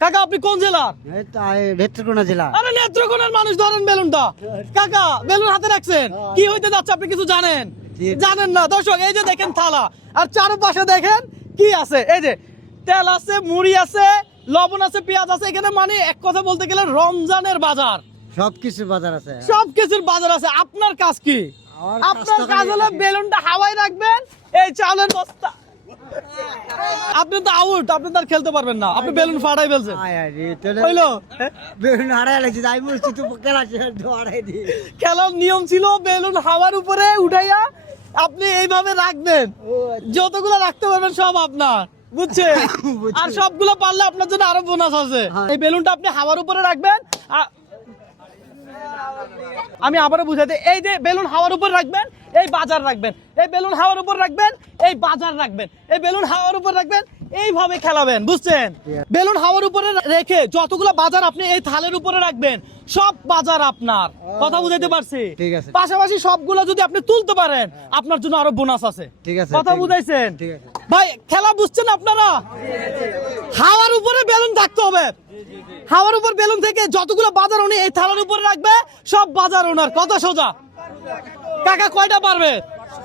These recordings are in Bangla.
কাকা আপনি কোন জেলার? নেত্রকোনা জেলা। আরে নেত্রকোনার মানুষ, ধরেন বেলুনটা। কাকা বেলুন হাতে রাখছেন, কি হইতে যাচ্ছে আপনি কিছু জানেন? জানেন না। দর্শক এই যে দেখেন থালা, আর চারপাশে দেখেন কি আছে। এই যে তেল আছে, মুড়ি আছে, লবণ আছে, পেঁয়াজ আছে। এখানে মানে এক কথা বলতে গেলে রমজানের বাজার, সবকিছুর বাজার আছে। সবকিছুর বাজার আছে। আপনার কাজ কি? আপনার কাজ হলো বেলুনটা হাওয়ায় রাখবেন, এই চালের বস্তা। আপনি তো আউট, আপনি তো আর খেলতে পারবেন না, আপনি বেলুন ফাটাই ফেলছেন। হইলো বেলুন হারাই লাগছে, আমি বলছি তুই হারাই দি। খেলার নিয়ম ছিল বেলুন হাওয়ার উপরে উঠাইয়া আপনি এইভাবে রাখবেন, যতগুলো রাখতে পারবেন সব আপনার, বুঝছেন? আর সবগুলো পারলে আপনার জন্য আরো বোনাস আছে। এই বেলুনটা আপনি হাওয়ার উপরে রাখবেন। আমি আবারও বুঝাতে, এই যে বেলুন হাওয়ার উপর রাখবেন, এই বাজার রাখবেন, এই বেলুন হাওয়ার উপর রাখবেন, এই বাজার রাখবেন, এই বেলুন হাওয়ার উপর রাখবেন, এইভাবে খেলাবেন, বুঝছেন? বেলুন হাওয়ার উপরে রেখে যতগুলো বাজার আপনি এই থালের উপরে রাখবেন, সব বাজার আপনার। কথা বুঝাইতে পারছি? ঠিক আছে। পাশাপাশি সবগুলো যদি আপনি তুলতে পারেন, আপনার জন্য আরো বোনাস আছে। ঠিক আছে। কথা বুঝাইছেন? ঠিক আছে ভাই, খেলা বুঝছেন আপনারা? হাওয়ার উপরে বেলুন থাকতে হবে। হাওয়ার উপর বেলুন থেকে যতগুলো বাজার উনি এই থালার উপরে রাখবে, সব বাজার ওনার। কথা সোজা। কাকা কয়টা পারবে?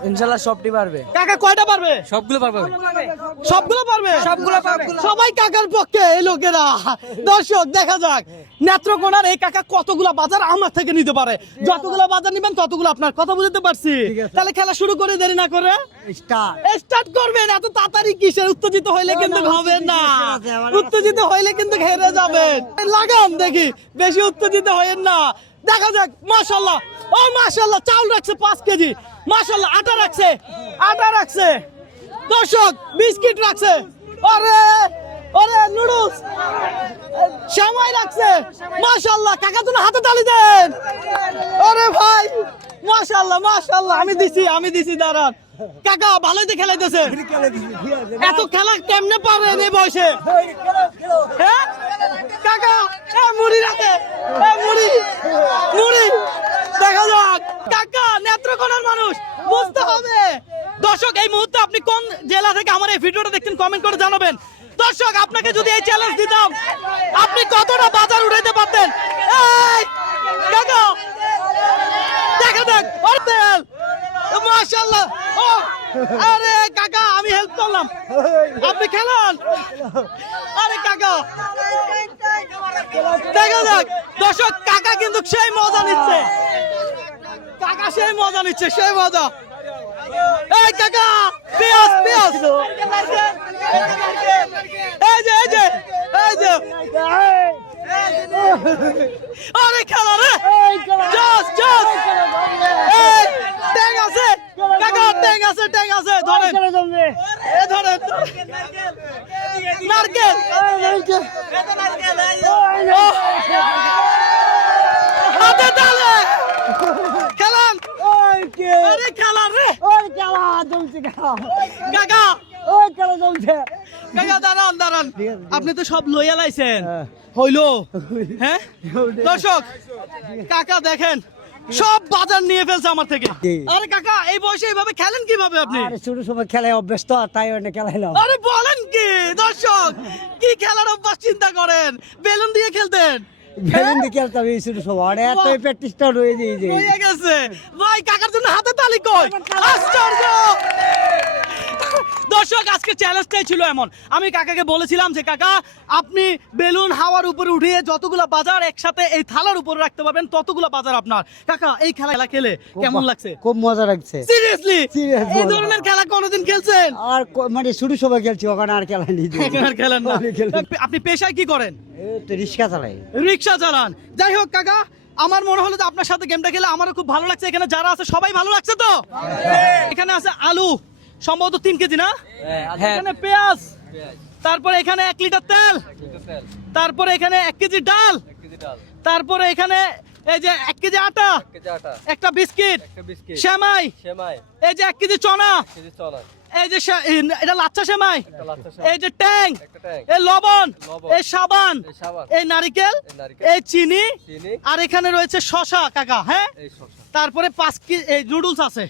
ইনশাআল্লাহ সবটি পারবে। কাকা কয়টা পারবে? সবগুলো পারবে। সবগুলো পারবে? সবগুলো পারবে। সবাই কাকার পক্ষে এই লোকেরা। দর্শক দেখা যাক নেত্রকোনার এই কাকা কতগুলো বাজার আমার থেকে নিতে পারে। যতগুলো বাজার নিবেন ততগুলো আপনার। কথা বুঝতে পারছি? তাহলে খেলা শুরু করে দেরি না করে স্টার্ট করবেন। এত তাড়াতাড়ি কিসের? উত্তেজিত হইলে কিন্তু হবে না, উত্তেজিত হইলে কিন্তু হেরে যাবেন। লাগান দেখি, বেশি উত্তেজিত হইেন না। দেখা যাক। মাশাআল্লাহ, ও মাশাআল্লাহ, চাউল রাখছে 5 কেজি। মাশাআল্লাহ, আটা রাখছে। দর্শক বিস্কিট রাখছে। আরে আরে নুডলস, সেমাই রাখছে। মাশাআল্লাহ, কাকা তুমি হাতে তালি দেন। আরে ভাই মাশাআল্লাহ, আমি দিছি দাঁড়ান। কাকা ভালোই তো খেলাইতেছে। এত খেলা কেমনে পারেন এই বয়সে? হ্যাঁ কাকা, মুড়ি রাখে, মুড়ি। দেখা যাক। কাকা নেত্রকোনার মানুষ, বুঝতে হবে। দর্শক এই মুহূর্তে আপনি কোন জেলা থেকে আমার এই ভিডিওটা দেখছেন কমেন্ট করে জানাবেন। দর্শক আপনাকে যদি এই চ্যালেঞ্জ দিতাম, আপনি কতটা বাজার উঠাইতে পারতেন? এই কাকা দেখা যাক। মাশাআল্লাহ। ও আরে কাকা, আমি হেল্প করলাম, আপনি খেলান। আরে কাকা দেখা যাক। দর্শক কাকা কিন্তু সেই মজা নিচ্ছে, সেই মজা। এই কাকা পেঁয়াজ, এই যে আরে খেলা রে, জস এই ট্যাং আছে কাকা, ট্যাং আছে। ধরেন নারকেল। হাতে তালে খেলান। আরে খেলা রে কাকা, দাঁড়ান। আপনি তো সব লইয়া লাইছেন, হইলো? হ্যাঁ দর্শক কাকা দেখেন সব বাজার নিয়ে ফেলছে আমার থেকে। আরে কাকা এই বয়সে এইভাবে খেলেন কিভাবে আপনি? ছোট সময় খেলায় অভ্যস্ত, তাই খেলাইলাম। আরে বলেন কি? দর্শক কি খেলার অভ্যাস চিন্তা করেন? বেলুন দিয়ে খেলতেন? বেলুন দিয়ে খেলতাম এই ছোট সময়। এত প্র্যাকটিসটা রয়ে গেছে ভাই। কাকার জন্য হাতে তালি কই? আশ্চর্য। দর্শক আজকে চ্যালেঞ্জটাই ছিল এমন। আমি কাকাকে বলেছিলাম যে কাকা আপনি বেলুন হাওয়ার উপরে উঠিয়ে যতগুলো বাজার একসাথে এই থালার উপরে রাখতে পারবেন, ততগুলো বাজার আপনার। কাকা এই খেলা খেলে কেমন লাগছে? খুব মজা লাগছে। সিরিয়াসলি এই ধরনের খেলা কোনোদিন খেলছেন? আর মানে ছোট সময় খেলছি, ওখানে আর খেলা নেই। খেলেন না? আপনি পেশায় কি করেন? রিক্সা চালাই। রিক্সা চালান। যাই হোক কাকা, আমার মনে হলো যে আপনার সাথে গেমটা খেলে আমারও খুব ভালো লাগছে। এখানে যারা আছে সবাই ভালো লাগছে তো? এখানে আছে আলু সম্ভবত 3 কেজি না? এখানে পেঁয়াজ, তারপরে এখানে 1 লিটার তেল, তারপরে এখানে 1 কেজি ডাল, তারপরে এখানে এই যে 1 কেজি আটা, একটা বিস্কিট, সেমাই, এই যে 1 কেজি চনা, এই যে এটা লাচ্ছা সেমাই, এই যে ট্যাং, এই লবণ, এই সাবান, এই নারিকেল, এই চিনি, আর এখানে রয়েছে শসা কাকা। হ্যাঁ তারপরে 5 কেজি এই নুডলস আছে,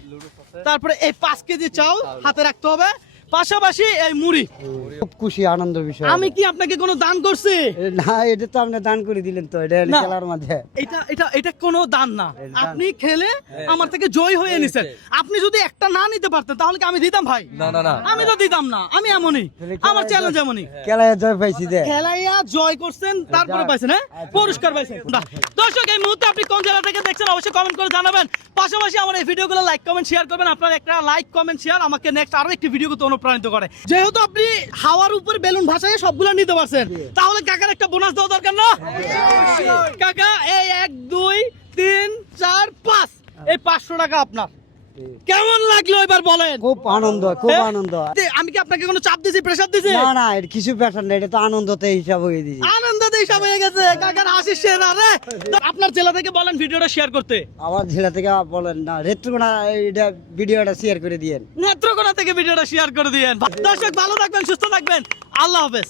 তারপরে এই 5 কেজি চাউল হাতে রাখতে হবে। পাশাপাশি এই মুড়ি। খুব খুশি আনন্দের বিষয়। আমি কি আপনাকে কোনো দান করছি? না, এটা তো আপনি দান করে দিলেন তো, এটা না। খেলার মাঝে। এটা কোনো দান না। দান। আপনি খেলে আমার থেকে জয় হয়ে নিছেন। আপনি যদি একটা না নিতে পারতেন তাহলে কি আমি দিতাম ভাই? না আমি তো দিতাম না। আমি এমনই, আমার চ্যালেঞ্জ এমনই। খেলায় জয় পাইছি দে। খেলাইয়া জয় করছেন, তারপরে পাইছেন, হ্যাঁ, পুরস্কার পাইছেন। দর্শক, এই মুহূর্তে আপনি কোন জেলা থেকে দেখছেন অবশ্যই কমেন্ট করে জানাবেন। পাশাপাশি আমার এই ভিডিওগুলো লাইক কমেন্ট শেয়ার করবেন। আপনার একটা লাইক কমেন্ট শেয়ার আমাকে নেক্সট আরো একটি ভিডিও করতে অনুপ্রাণিত করে। যেহেতু আপনি হাওয়ার উপর বেলুন ভাসায় সবগুলো নিতে পারছেন, তাহলে কাকার একটা বোনাস দেওয়া দরকার না? কাকা, এই 1 2 3 4 5 এই 500 টাকা আপনার। কেমন লাগলো এবার বলেন? খুব আনন্দ, খুব হ্যাঁ? আনন্দ। আমি কি আপনাকে কোনো চাপ দিয়েছি, প্রেসার দিয়েছি? না না, এটা কিছু ব্যাপার না, এটা তো আনন্দতে হিসাব হয়ে দিয়েছি। আনন্দতে হিসাব হয়ে গেছে। কাকার হাসি সেরা রে। তো আপনার জেলা থেকে বলেন ভিডিওটা শেয়ার করতে। আমার জেলা থেকে বলেন না, রেত্রকোনা এটা ভিডিওটা শেয়ার করে দিয়েন। নেত্রকোনা থেকে ভিডিওটা শেয়ার করে দিয়েন। দর্শক, ভালো থাকবেন, সুস্থ থাকবেন, আল্লাহ হাফেজ।